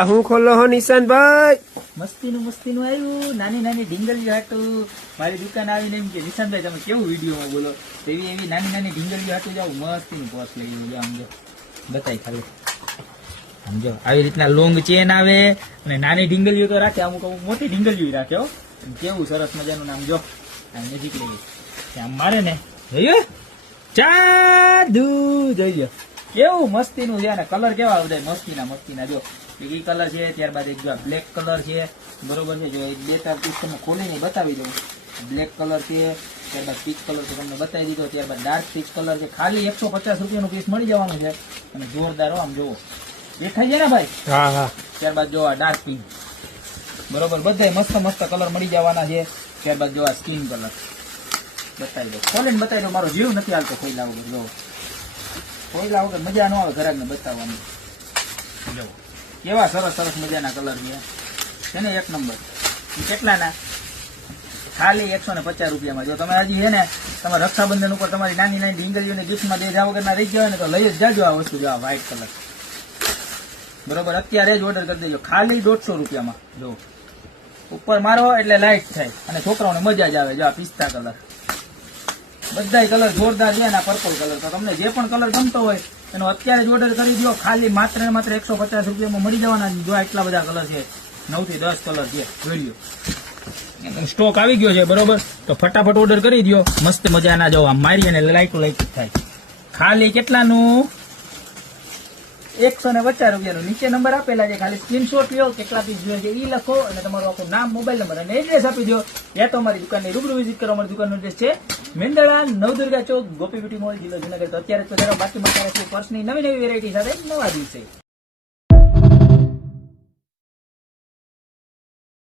આ હું ખોલો હો નિશાનભાઈ. મસ્તીનું મસ્તીનું આવ્યું. નાની નાની ઢીંગલીઓ હાટું મારી દુકાન આવીને એમ કે નિશાંતભાઈ તમે કેવું વિડીયોમાં બોલો? તેવી એવી નાની નાની ઢીંગલીઓ હાટું જાવ મસ્તીનું પોસ લઈ ગયું આમ જો, બતાય ખાલી. સમજો આવી રીતના લોંગ ચેન આવે અને નાની ઢીંગલીઓ તો રાખે, અમુક અમુક મોટી ઢીંગલીઓ રાખે હો. કેવું સરસ મજાનું નામ જો આમ નજીક લઈ આમ મારે ને જોયું જાદુ જોઈ કેવું મસ્તીનું છે અને કલર કેવા બધા મસ્તીના મસ્તીના. જો એક કલર છે ત્યારબાદ એક જો બ્લેક કલર છે બરોબર છે? જો એક બે ચાર પીસ તમને ખોલીને બતાવી દઉં. બ્લેક કલર છે ત્યારબાદ પીચ કલર છે તમને બતાવી દીધો. ત્યારબાદ ડાર્ક પીચ કલર છે. ખાલી એકસો પચાસ રૂપિયાનું પીસ મળી જવાનું છે. અને જોરદાર આમ જોવો. દેખાય છે ને ભાઈ? ત્યારબાદ જો આ ડાર્ક પિંક બરોબર? બધાય મસ્ત મસ્ત કલર મળી જવાના છે. ત્યારબાદ જો આ સ્કીન કલર બતાવી દો ખોલીને બતાવી દો મારો જીવ નથી હાલતો ખોઈ લાવો જો. ખોઈલા વગર મજા ન આવે ઘરાકને બતાવવાની. જો કેવા સરસ સરસ મજાના કલર છે. છે ને એક નંબર એ કેટલાના? ખાલી એકસો ને પચાસ રૂપિયામાં. જો તમે હજી છે ને, તમારે રક્ષાબંધન ઉપર તમારી નાની નાની ઢીંગલીઓને ગિફ્ટમાં દેજા વગરના રહી ગયા ને, તો લઈ જ જાજો આ વસ્તુ, જો આ કલર બરોબર? અત્યારે જ ઓર્ડર કરી દેજો. ખાલી દોઢસો રૂપિયામાં. જો. ઉપર મારો એટલે લાઈટ થાય. અને છોકરાઓને મજા જ આવે. જો આ પિસ્તા કલર બધાય કલર જોરદાર છે અને પર્પલ કલર તો તમને જે પણ કલર ગમતો હોય, એનો અત્યારે જ ઓર્ડર કરી દો ખાલી માત્ર ને માત્ર એકસો પચાસ રૂપિયામાં મળી જવાના. જો એટલા બધા કલર છે. નવથી દસ કલર છે. જોઈ લ્યો. સ્ટોક આવી ગયો છે, બરોબર? તો ફટાફટ ઓર્ડર કરી દો મસ્ત મજાના જો આમ મારી અને લાઈટ લાઈટ થાય. ખાલી કેટલાનું? એકસો ને પચાસ રૂપિયાનું. નીચે નંબર આપેલા છે. ખાલી સ્ક્રીનશોટ લો કેટલા પીસ જોઈએ છે એ લખો. અને તમારું આખું નામ મોબાઈલ નંબર અને એડ્રેસ આપી દો યા તો અમારી દુકાનની રૂબરૂ વિઝિટ કરો. અમારી દુકાનનું એડ્રેસ છે મેંદડા, નવદુર્ગા ચોક ગોપી બ્યુટી મોલ, જિલ્લો જુનાગઢ. અત્યારે તો બાકી બતાવે છે, પર્સની નવી નવી વેરાયટી સાથે નવા દિવસે.